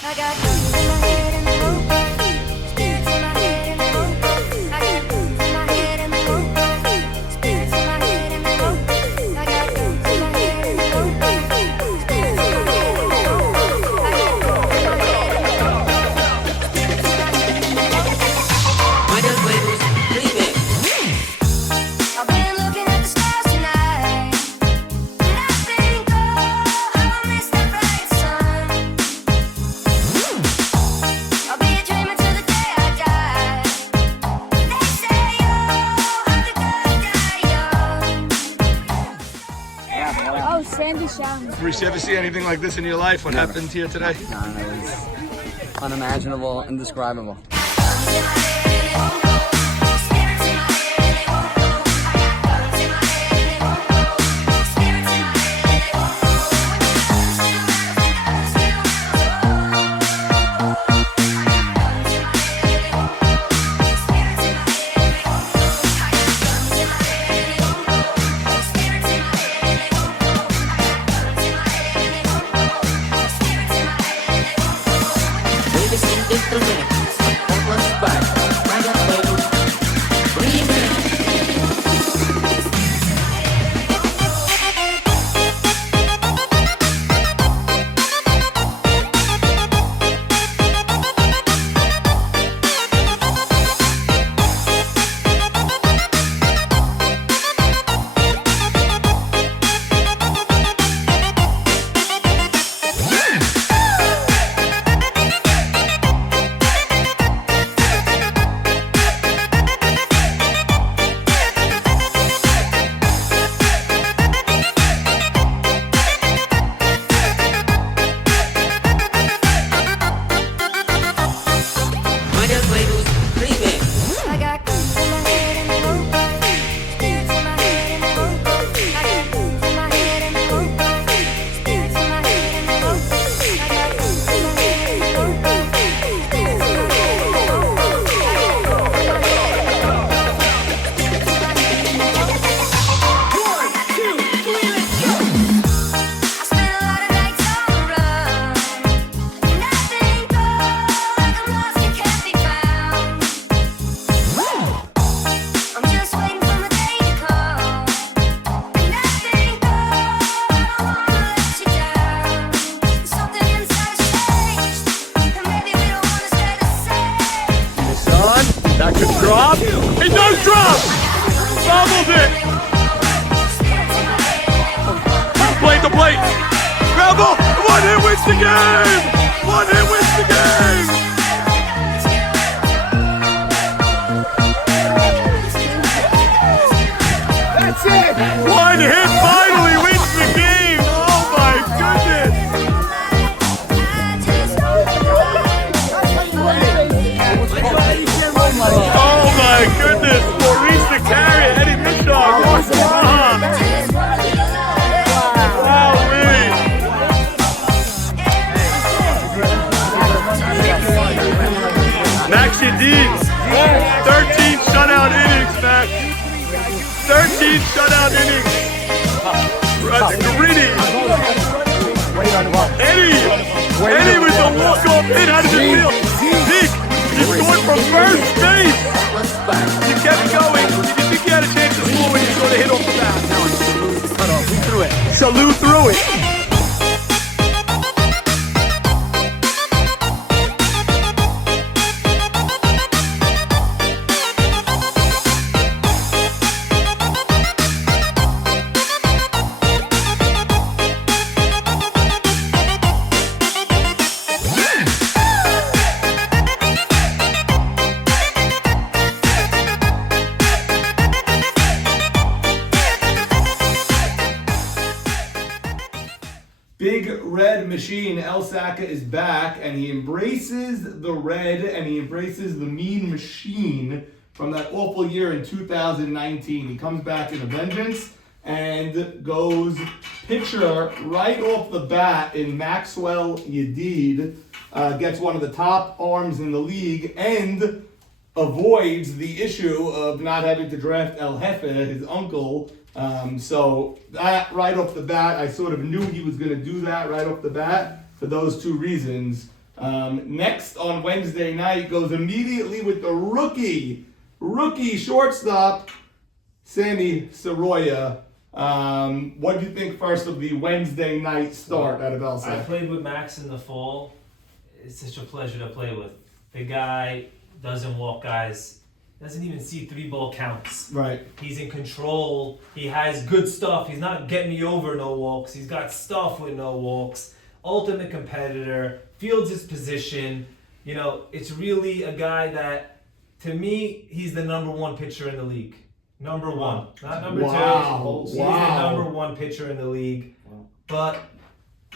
I got guns in my head and they won't go. Spirits in my head and they won't go. I got guns in my head and they won't go. Spirits in my head and they won't go. I got guns in my head and they won't go. Spirits in my head and they won't go. I got guns in my head and they won't go. Spirits in my head and they won't go. I've been looking at the stars tonight, and I think, oh, how I miss that bright sun. I'll be a dreamer till the day I die. They say, oh, how the good die young. Oh, Sandy Shams. Reese, you ever see anything like this in your life? What happened here today? No, it was unimaginable, indescribable. Guns in my head and they won't go. Spirits in my head and they won't go. I got guns in my head and they won't go. Spirits in my head and they won't go. When the gun still rattles, the gun still rattles. I got guns in my head and they won't go. Spirits in my head and they won't go. I got guns in my head and they won't go. Spirits in my head and they won't go. I got guns in my head and they won't go. Spirits in my head and they won't go. Ladies and gentlemen, let's back. Right up, baby. Bring it. I got guns in my head and they won't go. Spirits in my head and they won't go. I got guns in my head and they won't go. Spirits in my head and they won't go. I got guns in my head and they won't go. Spirits in my head and they won't go. I got guns in my head and they won't go. Spirits in my head and they won't go. 1, 2, 3, let's go. I spent a lot of nights on the run, and I think, oh, like I'm lost and can't be found. I'm just waiting for my day to come, and I think, oh, I don't wanna let you down. Something inside has changed, and maybe we don't wanna stay the same. Son, that could drop. It does drop! Fumbled it! Plate to plate! Rebel! One hit wins the game! One hit wins the game! That's it! One hit finally wins the game! Oh my goodness! Oh my goodness! Maurice the carry, Eddie Mishog! Wow-wee. Max Yadid, 13 shutout innings, Max. 13 shutout innings. Gritty. Eddie with the walk-off hit out of the field. Zeke, you scored from first base. You kept going. You didn't think you had a chance to score when you sort of hit off the bat. He threw it. Salute threw it. Big Red Machine, El Saka is back, and he embraces the red, and he embraces the mean machine from that awful year in 2019. He comes back in a vengeance and goes pitcher right off the bat in Maxwell Yadid. Gets one of the top arms in the league and avoids the issue of not having to draft El Jefe, his uncle. So that right off the bat, I sort of knew he was going to do that right off the bat for those two reasons. Next on Wednesday night goes immediately with the rookie shortstop, Sammy Soroya. What do you think first of the Wednesday night start out of I LSAC? played with Max in the fall. It's such a pleasure to play with. The guy doesn't walk guys. Doesn't even see 3-ball counts. Right. He's in control. He has good stuff. He's not getting me over no walks. He's got stuff with no walks. Ultimate competitor. Fields his position. You know, it's really a guy that, to me, he's the number 1 pitcher in the league. Number 1. Not number 2. Wow. He's Wow. the number 1 pitcher in the league. But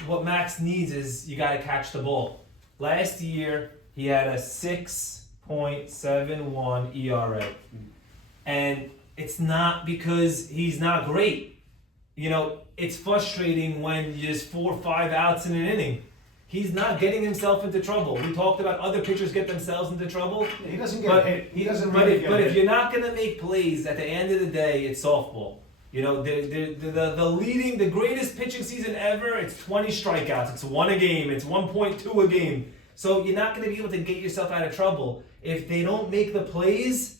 what Max needs is you got to catch the ball. Last year, he had a 6.71 ERA. And it's not because he's not great. You know, it's frustrating when there's 4 or 5 outs in an inning. He's not getting himself into trouble. We talked about other pitchers get themselves into trouble. He doesn't get But hit. He doesn't But really if, get but if hit. you're not going to make plays, at the end of the day, it's softball. You know, the greatest pitching season ever, it's 20 strikeouts. It's 1 a game. It's 1.2 a game. So you're not going to be able to get yourself out of trouble. If they don't make the plays,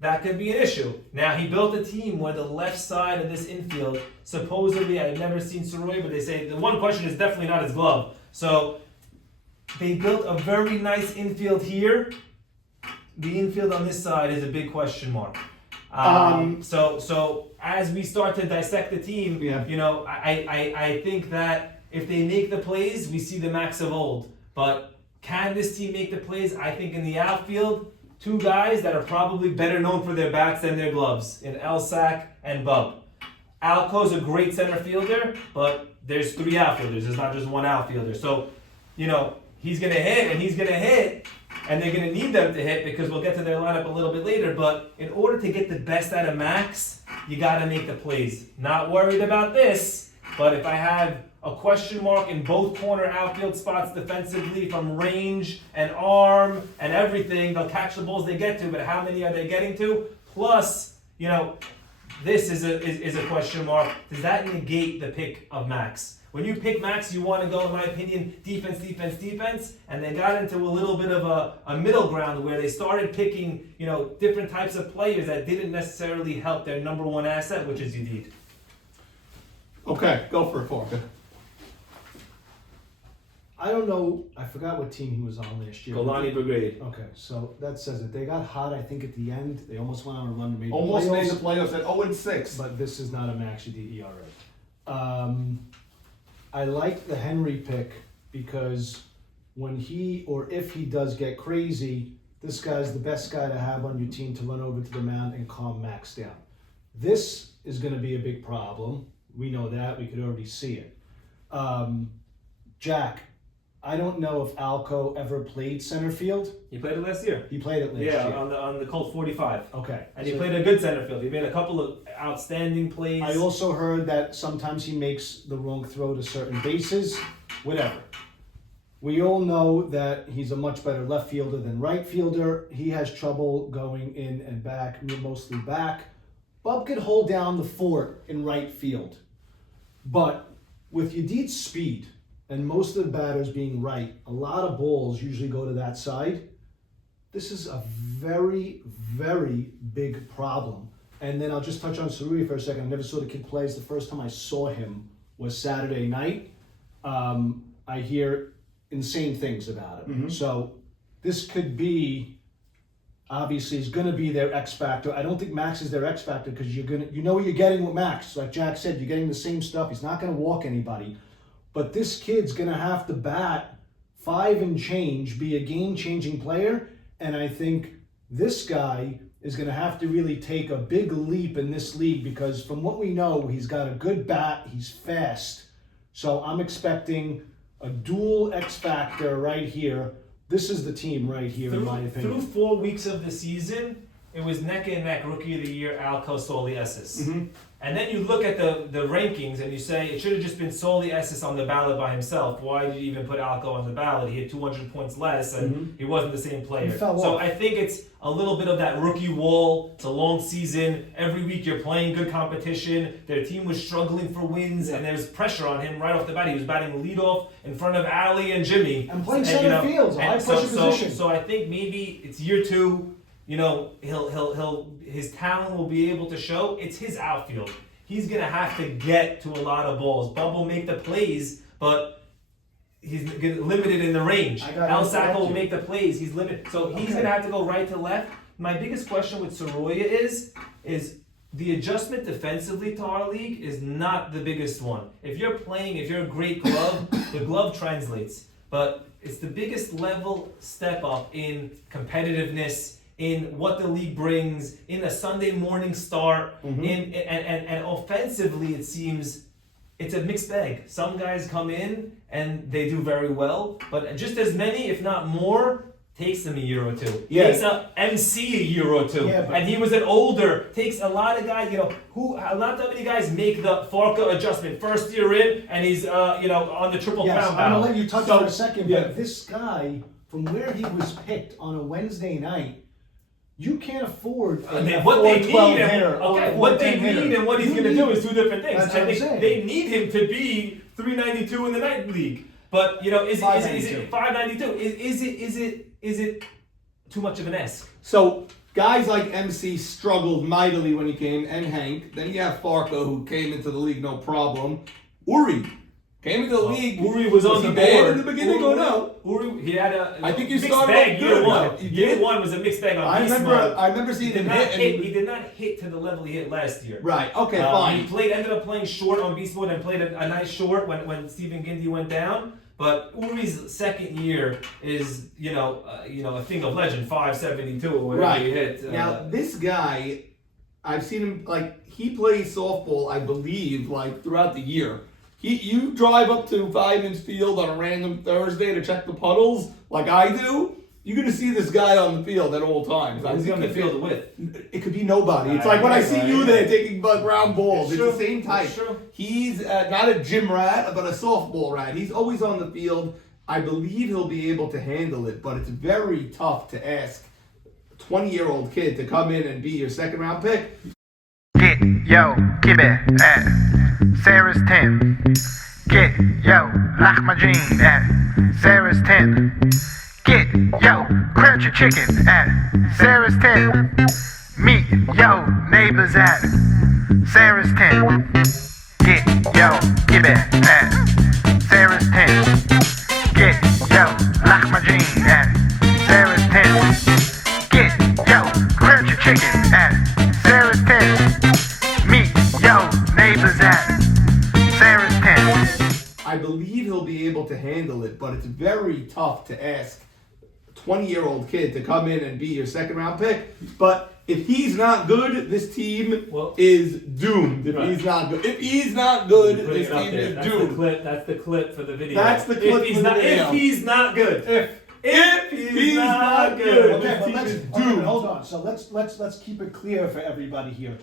that could be an issue. Now, he built a team where the left side of this infield, supposedly, I've never seen Soroy, but they say the one question is definitely not his glove. So they built a very nice infield here. The infield on this side is a big question mark. So as we start to dissect the team, Yeah. you know, I think that if they make the plays, we see the Max of old. But can this team make the plays? I think in the outfield, 2 guys that are probably better known for their bats than their gloves, in Elsack and Bub. Alco's a great center fielder, but there's 3 outfielders. There's not just 1 outfielder. So, you know, he's going to hit, and he's going to hit, and they're going to need them to hit because we'll get to their lineup a little bit later. But in order to get the best out of Max, you got to make the plays. Not worried about this, but if I have a question mark in both corner outfield spots defensively from range and arm and everything, they'll catch the balls they get to, but how many are they getting to? Plus, you know, this is a question mark. Does that negate the pick of Max? When you pick Max, you want to go, in my opinion, defense, and they got into a little bit of a middle ground where they started picking, you know, different types of players that didn't necessarily help their number 1 asset, which is Udid. Okay, go for it, Parker. I don't know. I forgot what team he was on last year. Golani Brigade. Okay, so that says it. They got hot, I think, at the end. They almost went on a run to make Almost the made the playoffs. playoffs at 0-6. But this is not a Max UD ERA. I like the Henry pick because when he or if he does get crazy, this guy's the best guy to have on your team to run over to the mound and calm Max down. This is going to be a big problem. We know that. We could already see it. Jack, I don't know if Alco ever played center field. He played it last year. He played it last year. on the Colt 45. Okay. And he So- played a good center field. He made a couple of outstanding plays. I also heard that sometimes he makes the wrong throw to certain bases. Whatever. We all know that he's a much better left fielder than right fielder. He has trouble going in and back, mostly back. Bub could hold down the fort in right field. But with Yadid's speed and most of the batters being right, a lot of balls usually go to that side. This is a very, very big problem. And then I'll just touch on Sarui for a second. I never saw the kid play. The first time I saw him was Saturday night. I hear insane things about him. So this could be, obviously, is going to be their X factor. I don't think Max is their X factor because you know what you're getting with Max. Like Jack said, you're getting the same stuff. He's not going to walk anybody. But this kid's going to have to bat 5 and change, be a game-changing player. And I think this guy is going to have to really take a big leap in this league because from what we know, he's got a good bat, he's fast. So I'm expecting a dual X factor right here. This is the team right here, in my opinion. Through 4 weeks of the season, it was neck and neck Rookie of the Year Alco Soli Esses. Mm-hmm. And then you look at the rankings and you say it should have just been Soli Esses on the ballot by himself. Why did you even put Alco on the ballot? He had 200 points less and he wasn't the same player. He fell So off. I think it's a little bit of that rookie wall. It's a long season. Every week you're playing good competition. Their team was struggling for wins and there's pressure on him right off the bat. He was batting leadoff in front of Ali and Jimmy. And playing center field, a high pressure position. So I think maybe it's year 2. You know, his talent will be able to show. It's his outfield. He's gonna have to get to a lot of balls. Bub will make the plays, but he's limited in the range. El Sacco will make the plays. He's limited, so he's gonna have to go right to left. My biggest question with Soroya is the adjustment defensively to our league is not the biggest one. If you're a great glove, the glove translates, but it's the biggest level step up in competitiveness, in what the league brings, in a Sunday morning start, and offensively it seems it's a mixed bag. Some guys come in and they do very well, but just as many, if not more, takes them a year or two. Yeah. Takes a MC a year or two. Yeah, but- And he was an older, takes a lot of guys, not that many guys make the Farka adjustment first year in, and he's on the triple Yes, crown I'm battle. gonna let you touch So, for a second, yeah. but this guy, from where he was picked on a Wednesday night, you can't afford a What they 4-12 need, hitter or a what they 4-10 hitter. need and what he's You going to need- do is two different things. That's I what I'm think saying. they need him to be 392 in the night league, but is it 592? Is it too much of an ask? So guys like MC struggled mightily when he came, and Hank. Then you have Farka, who came into the league no problem. Uri came into the league. Uri was on he the bad board in the beginning or no? Uri, he had a I think you mixed started bag off year good, one. no? You Year did? one was a mixed bag on I beast remember. mode. I remember seeing him hit. And He did not hit to the level he hit last year. Right. Okay. He Fine. ended up playing short on beast mode and played a nice short when Stephen Gindy went down. But Uri's second year is a thing of legend, 572 or whatever Right. he hit. Now this guy, I've seen him he plays softball. I believe throughout the year. You drive up to Fireman's Field on a random Thursday to check the puddles, like I do. You're gonna see this guy on the field at all times. Who's he on the field with? It could be nobody. It's like when I see you there taking ground balls. It's It's true. the same type. It's true. He's not a gym rat, but a softball rat. He's always on the field. I believe he'll be able to handle it, but it's very tough to ask a 20-year-old kid to come in and be your second-round pick. Get yo, kibbe, Sarah's 10. Get yo, lock my jean at Sarah's 10. Get yo, crunch your chicken at Sarah's 10. Meet yo, neighbors at Sarah's 10. Get yo, kibbe at Sarah's 10. Get yo, lock my jean at Sarah's 10. Get yo, crunch your chicken at Sarah's 10. Meet yo, neighbors at Sarah's 10. I believe he'll be able to handle it, but it's very tough to ask a 20-year-old kid to come in and be your second-round pick. But if he's not good, this team is doomed. If he's not good, this team is doomed. That's the clip for the video. That's the clip for the video. If he's not good. If he's not good. Okay, but team let's is okay, doomed. hold on. So let's keep it clear for everybody here.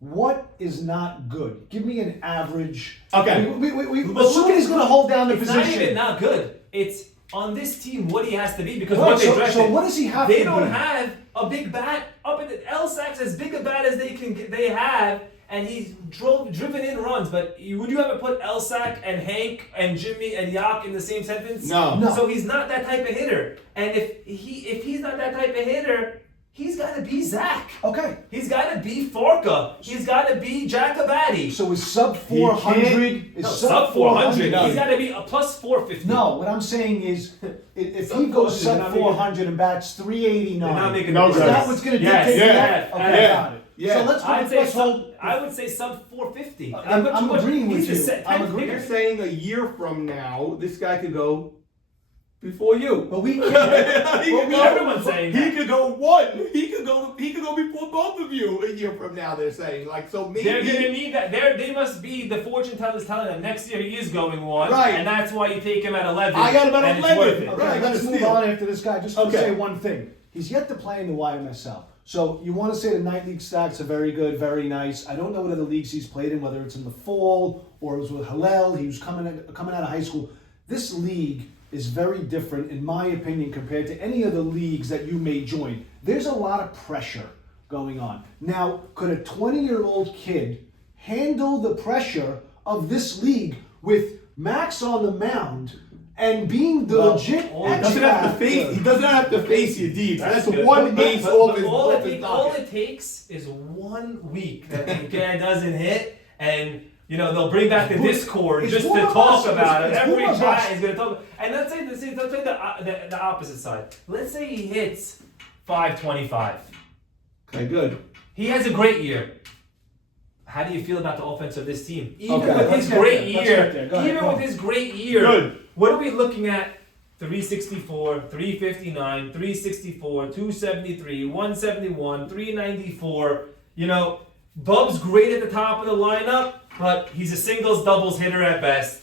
What is not good? Give me an average. Okay. We But assume he's going to hold down the It's position. not even not good. It's on this team what he has to be because Right, what they so drafted. what does he have They to don't be? have a big bat up in the L Sac's as big a bat as they have, and he's driven in runs. But would you ever put El Sac and Hank and Jimmy and Yak in the same sentence? No. So he's not that type of hitter. And if he's not that type of hitter, he's got to be Zach. Okay. He's got to be Farka. He's got to be Jacobati. So is sub 400? Is No, sub 400. No. He's got to be a plus 450. No, what I'm saying is, if Sub he goes 400, they're sub not making- 400 and bats 389, They're not making No the good. is that difference. what's going to Yes, dictate yes, that? Okay, yes. got it. Yeah. So I would say sub 450. I'm agreeing with you. I'm agreeing. You're saying a year from now, this guy could go before you. But we can't. Everyone's saying He that. could go one. He could go before both of you a year from now. They're saying so maybe They're gonna need that. They must be the fortune tellers telling them next year he is going one, Right. and that's why you take him at 11. I got him at and it's 11. worth it. Right. Okay, let's Good move steal. on after this guy. Just want to Okay. say one thing. He's yet to play in the YMSL. So you want to say the night league stats are very good, very nice. I don't know what other leagues he's played in, whether it's in the fall or it was with Hillel. He was coming out of high school. This league is very different, in my opinion, compared to any other leagues that you may join. There's a lot of pressure going on. Now, could a 20-year-old kid handle the pressure of this league with Max on the mound and being the legit He doesn't have to face you deep. That's good. one ace But off his all docket. it takes is 1 week that the guy doesn't hit, and they'll bring back the Discord it's just to one of talk us. about it. It's Every one of chat us. is gonna talk. And let's say the opposite side. Let's say he hits 525. Okay, good. He has a great year. How do you feel about the offense of this team? Even Okay, with let's his get great there. Let's year, get there. Go ahead, even go with on. his great year, Good. what are we looking at? 364, 359, 364, 273, 171, 394. Bub's great at the top of the lineup, but he's a singles, doubles hitter at best.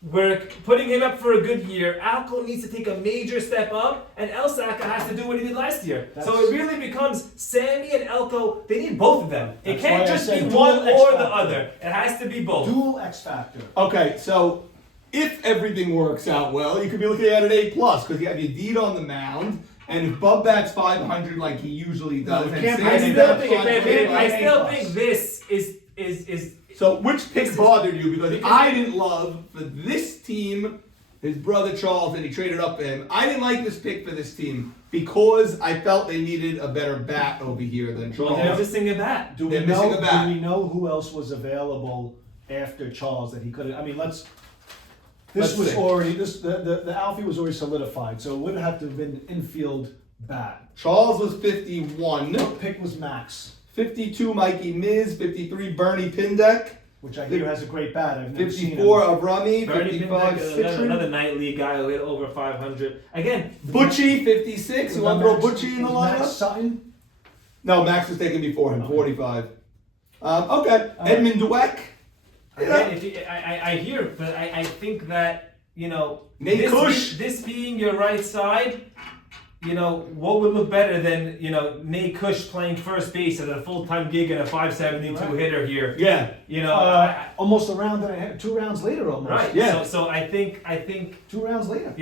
We're putting him up for a good year. Alco needs to take a major step up, and Elsaka has to do what he did last year. So it really becomes Sammy and Elko. They need both of them. It That's can't why I just said be dual one X or the factor. other. It has to be both. Dual X factor. Okay, so if everything works out well, you could be looking at an A+, because you have your deed on the mound, and if Bub bats 500 like he usually does, No, it and can't be Sammy any bats better. I 500, still think this is So which pick bothered you? Because I didn't love for this team his brother Charles, and he traded up for him. I didn't like this pick for this team because I felt they needed a better bat over here than well, Charles. they're missing a bat. Do They're we missing know? a bat. Do we know who else was available after Charles that he could have? I mean, This Let's was see. already the Alfie was already solidified, so it would have to have been infield bat. Charles was 51, Pick was Max, 52 Mikey Miz, 53 Bernie Pindek, which I hear has a great bat. I've never seen him. 54 Avrami, Bernie 55 Pinbeck, another Citrin, night league guy who hit over 500. Again, Butchie 56. You want to throw Butchie in the Was Max lineup? Sutton? No, Max was taken before him, Okay. 45. Okay, Edmund Dweck. again, if you, I hear, but I think that Nate Kush. this being your right side, what would look better than Nate Kush playing first base at a full-time gig and a 572 Right. hitter here. Yeah. Almost a round and a half, 2 rounds later almost. Right. Yeah. So I think 2 rounds later.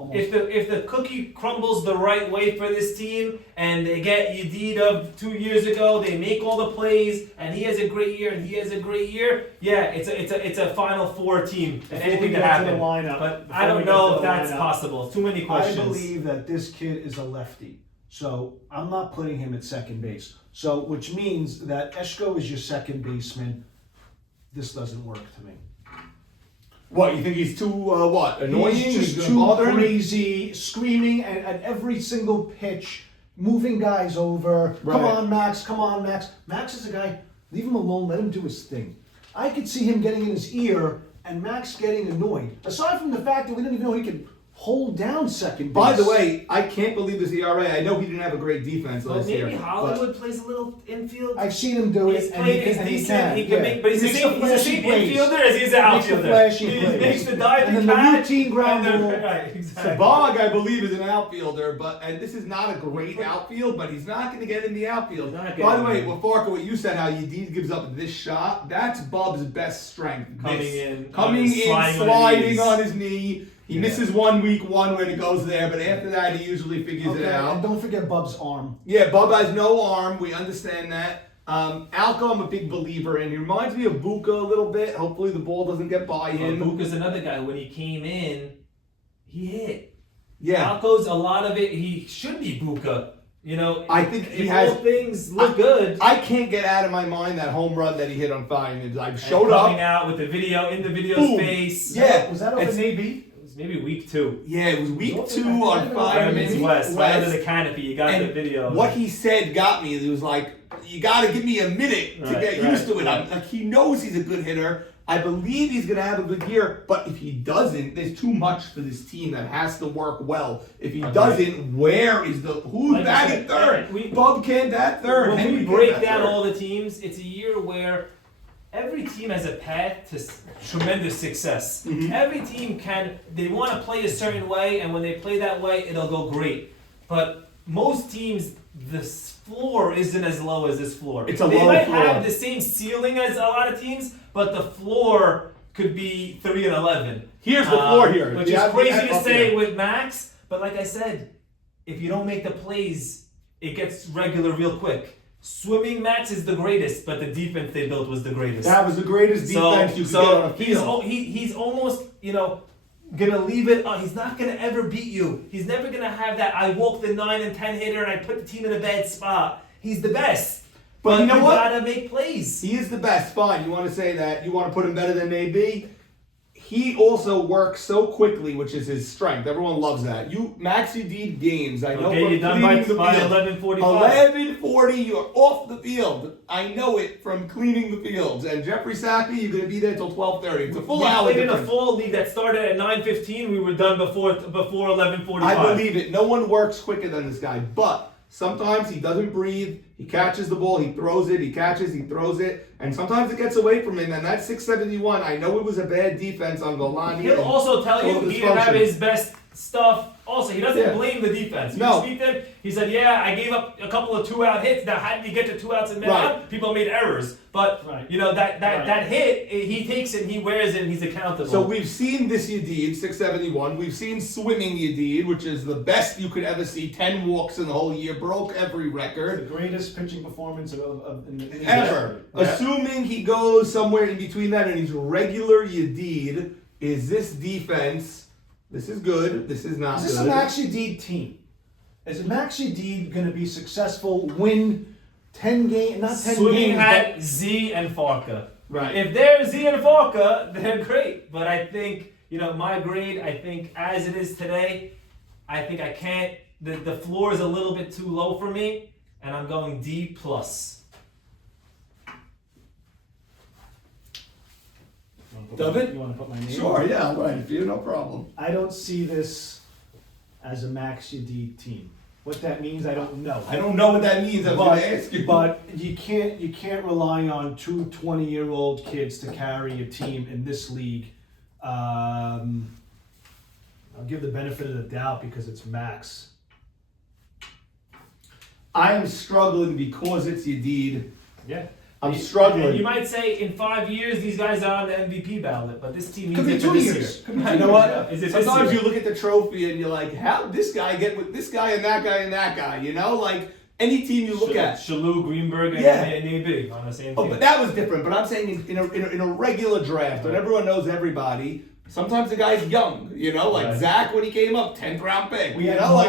Almost. if the cookie crumbles the right way for this team and they get Yedid of 2 years ago, they make all the plays and he has a great year and he has a great year. Yeah, it's a Final Four team and Before anything we can get to happen. the lineup, But before I we don't get know to if the that's lineup, possible. Too many I questions. believe that this kid is a lefty, so I'm not putting him at second base. So, which means that Eshko is your second baseman. This doesn't work to me. What, you think he's too, annoying? He's just gonna too bother him? crazy, screaming at every single pitch, moving guys over. Right. Come on, Max. Come on, Max. Max is a guy. Leave him alone. Let him do his thing. I could see him getting in his ear and Max getting annoyed. Aside from the fact that we didn't even know he could hold down second base. By the way, I can't believe this ERA. I know he didn't have a great defense Well, last year. maybe Hollywood plays a little infield. I've seen him do He's it, and played, he he's can, and he decent, can. he can yeah. make, but he's the Makes same flashy plays. infielder as he's an Makes the outfielder. flashy He plays. makes the diving And then the catch. routine ground and ball. then- Right, exactly. Sabag, I believe, is an outfielder, and this is not a great outfield, but he's not going to get in the outfield. Not By the getting way, in. with Farker, what you said, how Yedid gives up this shot, that's Bub's best strength. Coming This. in, Coming in, sliding sliding on on his knee. He misses one week one when it goes there, but after that, he usually figures Okay, it out. and don't forget Bub's arm. Yeah, Bub has no arm. We understand that. Alco, I'm a big believer in. He reminds me of Buka a little bit. Hopefully, the ball doesn't get by him. Buka's another guy. When he came in, he hit. Yeah, Alco's a lot of it. He should be Buka. I think he if has- both things look good. I can't get out of my mind that home run that he hit on Fireman. I and showed coming up. out with the video in the video Boom. space. Yeah, Was that off it's- an AB? It was maybe week 2. Yeah, it was week What 2 the- on Fireman's Fireman's Fireman's West, right under the canopy. You got the And video. what he said got me. It was like, you got to give me a minute to Right, get right, used to it. right. Like, he knows he's a good hitter. I believe he's going to have a good year, but if he doesn't, there's too much for this team that has to work well. If he Okay. doesn't, who's Like you batting said, third? we- Bub can't bat third. When Henry we can't break bat down third. all the teams, it's a year where every team has a path to tremendous success. Mm-hmm. Every team they want to play a certain way, and when they play that way, it'll go great. But most teams, this floor isn't as low as this floor. It's a they low might floor. have the same ceiling as a lot of teams, but the floor could be 3-11. Here's the floor here. Which Yeah, is crazy yeah, to up say there. with Max, but like I said, if you don't make the plays, it gets regular real quick. Swimming Max is the greatest, but the defense they built was the greatest. That was the greatest defense you could get on a field. He's almost, gonna leave it. He's not gonna ever beat you. He's never gonna have that. I woke the 9 and 10 hitter and I put the team in a bad spot. He's the best. But you know what? Gotta make plays. He is the best. Fine. You want to say that. You want to put him better than AB. He also works so quickly, which is his strength. Everyone loves that. Max Udid games. I know Okay, from you're done cleaning the by field. 11:45. 11:40, you're off the field. I know it from cleaning the fields. And Jeffrey Sappy, you're going to be there till 12:30. It's a full hour We played in a difference. fall league that started at 9:15. We were done before 11:45. I believe it. No one works quicker than this guy. But sometimes he doesn't breathe. He catches the ball. He throws it. He catches. He throws it. And sometimes it gets away from him. And that 671, I know it was a bad defense on Golani. He'll also tell you total he didn't have dysfunction. his best stuff. Also, he doesn't Yeah. blame the defense. You No. speak to him, he said, yeah, I gave up a couple of 2-out hits. Now, how did you get to 2 outs and man Right. out? People made errors. But, Right. that hit, he takes it, he wears it, and he's accountable. So we've seen this Yedid, 671. We've seen swimming Yedid, which is the best you could ever see. 10 walks in the whole year, broke every The record greatest pitching performance in the ever. Yeah. Assuming he goes somewhere in between that and he's regular Yedid, is this defense? This is good. This is not Is this good. a Max Udid team? Is Max Udid going to be successful, win 10 games, not 10 Swimming games, had Z and Farka. Right. If they're Z and Farka, they're great. But I think, my grade, I think as it is today, I think I can't, the floor is a little bit too low for me, and I'm going D+. David? You want to put my name? Sure, yeah, I'll write it for you, no problem. I don't see this as a Max Udid team. What that means, I don't know. I don't know what that means. I was going to ask you. But you can't rely on two 20-year-old kids to carry a team in this league. I'll give the benefit of the doubt because it's Max. I am struggling because it's Yedid. Yeah. I'm And struggling. you might say in 5 years these guys are on the MVP ballot, but this team needs Could be it for 2 this years. year. Could be 2 You years. know what? Yeah. Is it this Sometimes year? you look at the trophy and you're like, how did this guy get with this guy and that guy and that guy? Like any team you look at. Shalou, Greenberg, and Yeah. AB on the same Oh, team. but that was different. But I'm saying in a regular draft when everyone knows everybody, sometimes the guy's young. Like Right. Zach when he came up, 10th round pick. We had like,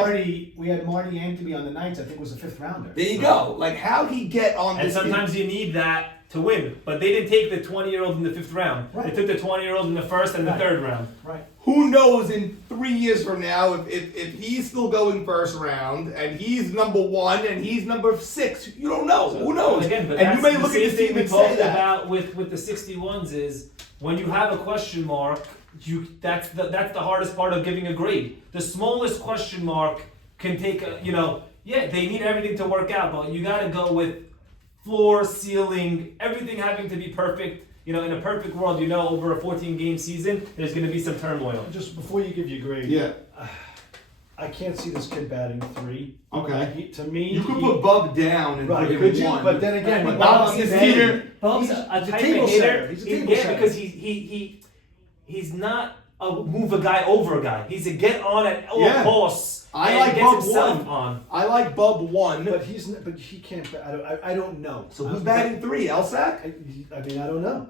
Marty Anthony on the Knights. I think it was a 5th rounder. there you go. Like how'd he get on And this team? sometimes you need that to win. But they didn't take the 20-year-old in the 5th round. Right. They took the 20-year-old in the 1st and the Right. 3rd round. Right. Who knows in 3 years from now if he's still going first round and he's number 1 and he's number 6? You don't know. Who knows? Again, but and you may that's look the at same this thing team we and say talked that. about with the 61s is when you have a question mark, that's the hardest part of giving a grade. The smallest question mark can take they need everything to work out, but you got to go with floor, ceiling, everything having to be perfect. In a perfect world, over a 14-game season, there's going to be some turmoil. Just before you give your grade, Yeah. I can't see this kid batting 3. Okay. To me, You could put Bub down and Right, put him could you? 1. But then again, but Bub's not on this steady. here. Bub's He's a a type table of hitter. setter. He's a table setter. Because he's not a move a guy over a guy. He's a get on at all Yeah. costs. I and like gets Bub himself 1. on. I like Bub 1. But he can't. I don't know. So who's batting 3? Elsack? I mean, I don't know.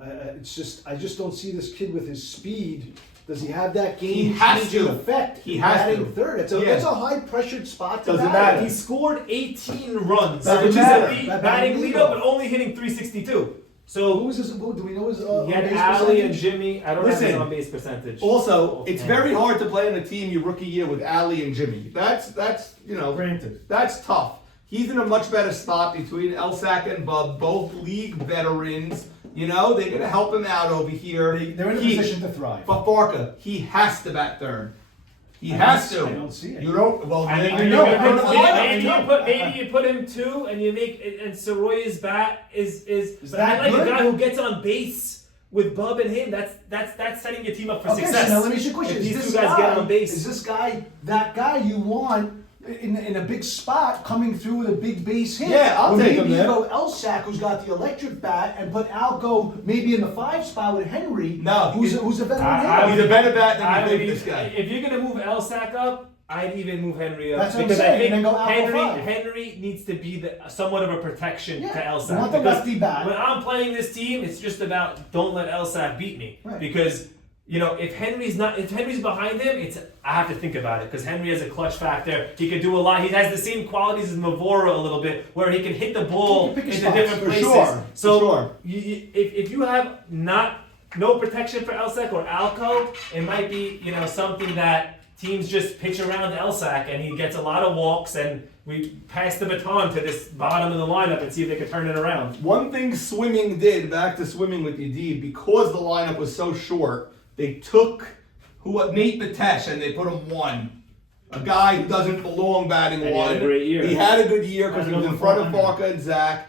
I just don't see this kid with his speed. Does he have that game has changing to. effect? He has batting to. third. It's Yeah. a high pressured spot to Doesn't bat matter. in. He scored 18 runs, Doesn't which is matter. a That batting batting leadoff, leadoff. but only hitting 362. Who So is this? Do we know his he had on-base Ali and percentage? Jimmy. I don't Listen. have his on base percentage. Also, it's Yeah. very hard to play on a team your rookie year with Ali and Jimmy. That's Granted. that's tough. He's in a much better spot between Elsack and Bub, both league veterans. They're gonna help him out over here. They're in a position to thrive. But Barca, he has to bat third. He has to. I don't see it. You don't. Well, I think I you know. put- I don't know. maybe you put him 2 and you make and Soroya's bat is but that I like good? a guy who gets on base with Bub and him. That's setting your team up for Okay, success. so now let me ask you a question. If Is these this two guys guy, get on base. Is this guy that guy you want? in a big spot coming through with a big base hit. Yeah, I'll Or take him maybe there. you go Elsack, who's got the electric bat, and put Alco maybe in the 5 spot with Henry, No, who's a veteran hitter. He's a better bat than I you would think, this guy. if you're gonna move Elsack up, I'd even move Henry up That's what I'm because I saying, think and then go Alco 5. Henry needs to be somewhat of a protection Yeah, to you Elsack. want the Because lefty bat. when I'm playing this team, it's just about don't let Elsack beat me. Right. Because if Henry's behind him, I have to think about it because Henry has a clutch factor. He can do a lot. He has the same qualities as Mavora a little bit, where he can hit the ball He can pick his into spots, different for places. sure, So for sure. if you have no protection for Elsack or Alco, it might be something that teams just pitch around Elsack and he gets a lot of walks and we pass the baton to this bottom of the lineup and see if they can turn it around. One thing swimming did, back to swimming with Yedid, because the lineup was so short, they took Nate Batesh and they put him 1. A guy who doesn't belong batting And he 1. had a great year. He had a good year because he was in front of 400. Farka and Zach.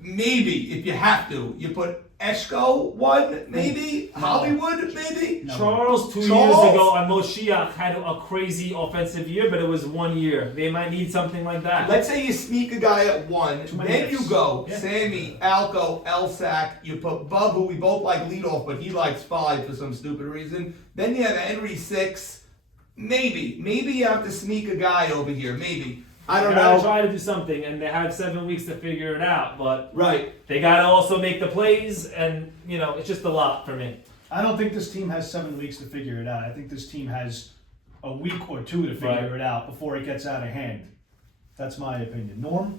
Maybe, if you have to, you put Eshko 1, maybe? Hollywood, maybe? Charles 2 years Charles? ago on Moshiach had a crazy offensive year, but it was 1 year. They might need something like that. Let's say you sneak a guy at 1, Too many then ifs. you go Yeah. Sammy, Alco, Elsack, you put Bub, who we both like leadoff, but he likes 5 for some stupid reason. Then you have Henry 6. Maybe you have to sneak a guy over here, maybe. I don't They gotta know. try to do something, and they have 7 weeks to figure it out, but Right. they gotta also make the plays, and it's just a lot for me. I don't think this team has 7 weeks to figure it out. I think this team has a week or 2 to figure Right. it out before it gets out of hand. That's my opinion. Norm?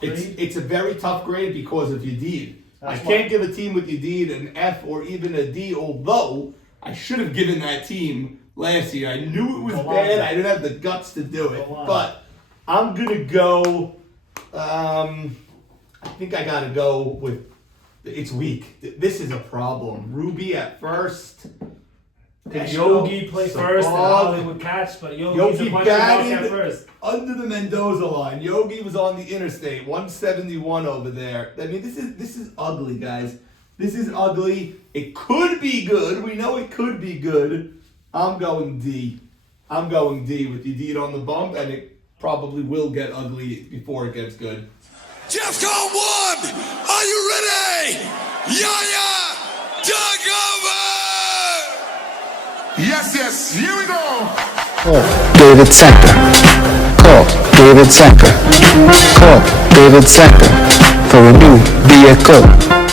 Grade? It's a very tough grade because of Yedid. I That's can't why- give a team with Yedid an F or even a D, although I should have given that team last year. I knew it was Go on. bad. I didn't have the guts to do it. Go on. But I'm going to go, I think I got to go with, it's weak. This is a problem. Ruby at first. Did Eshko, Yogi play first and Sabag. Hollywood catch? But Yogi's Yogi a question mark at batted first. under the Mendoza line. Yogi was on the interstate, 171 over there. I mean, this is ugly, guys. This is ugly. It could be good. We know it could be good. I'm going D. I'm going D with Yedid on the bump, and it probably will get ugly before it gets good. Defcon 1, are you ready? Yaya, take over! Yes, here we go! David Sanker. Call David Sanker. Call David Sanker for a new vehicle.